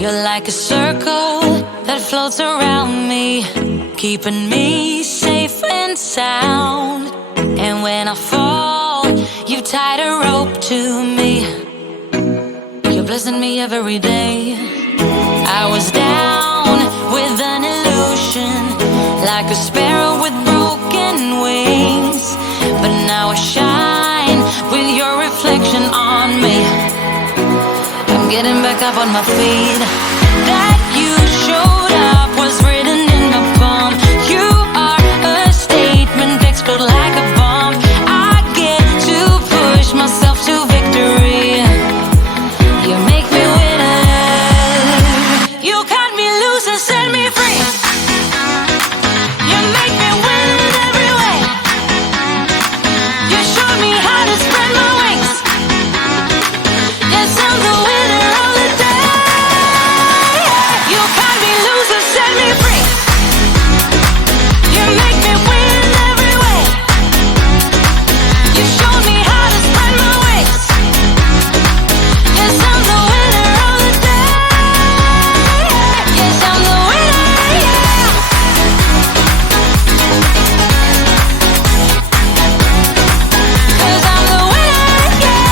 You're like a circle that floats around me, keeping me safe and sound. And when I fall, you tied a rope to me. You're blessing me every day. I was down with an illusion, like a sparrow with broken wings, but now I shine with your reflection on me. I'm getting back up on my feet. That you showed up was written in my palm. You are a statement, explode like a bomb. I get to push myself to victory. You make me winner. You cut me loose and set me free. You make me win in every way. You showed me how to spread my wings. Yes, I'm the winner of the day. You cut me loose and set me free. You make me win in every way. You showed me how to spread my wings. Yes, I'm the winner of the day. Yes, I'm the winner, yeah. 'Cause I'm the winner, yes.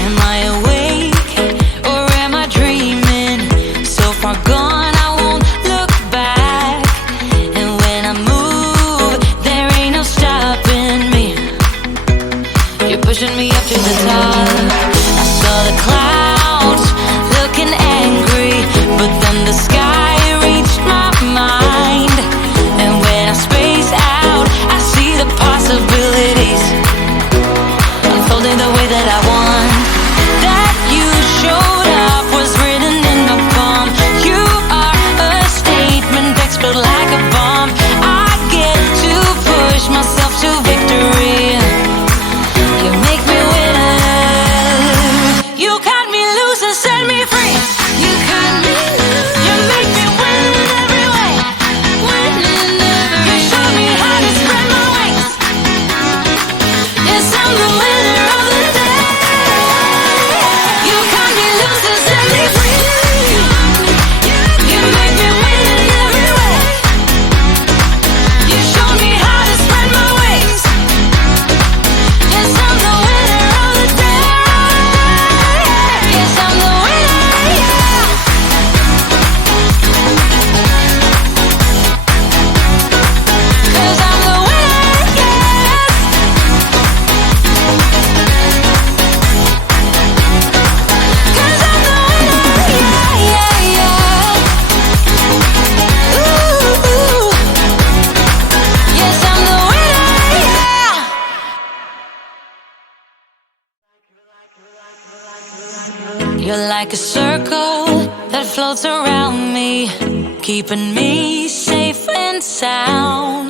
Am I awake or am I dreaming? So far gone, I won't look back. And when I move, there ain't no stopping me. You're pushing me up to the top. I saw the clouds looking angry, but then the sky reached my mind. And when I space out, I see the possibilities unfolding the way that I want. That you showed up was written in my palm. You are a statement, explode like a bomb. I get to push myself to victory. You make me winner. You cut me loose and set me free. You cut me loose. You make me win in every way. Win in every way. You show me how to spread my wings. Yes, I'm the winner of the day. You cut me loose and set me free. You make me win in every way. You show me how to spread my wings. Yes, I'm the winner of the day. Yes, I'm the winner, yeah. 'Cause I'm the winner, yes. 'Cause I'm the winner, yeah, yeah, yeah. Ooh, yes, I'm the winner, yeah. You're like a circle that floats around me, keeping me safe and sound.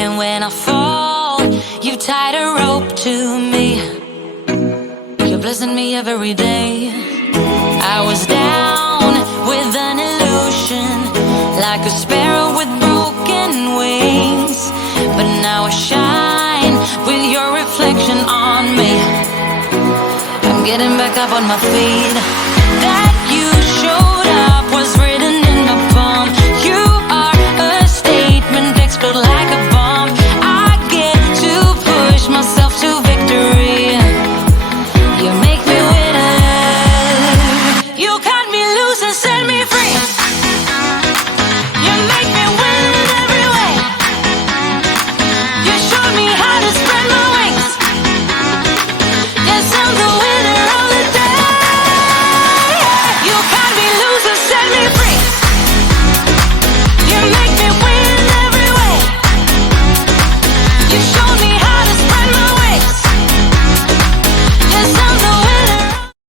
And when I fall, you tied a rope to me. You're blessing me every day. I was down with an illusion, like a sparrow with broken wings, but now I shine with your reflection on me. I'm getting back up on my feet. That you showed up was written in my palm. You are a statement, explode like a bomb. I get to push myself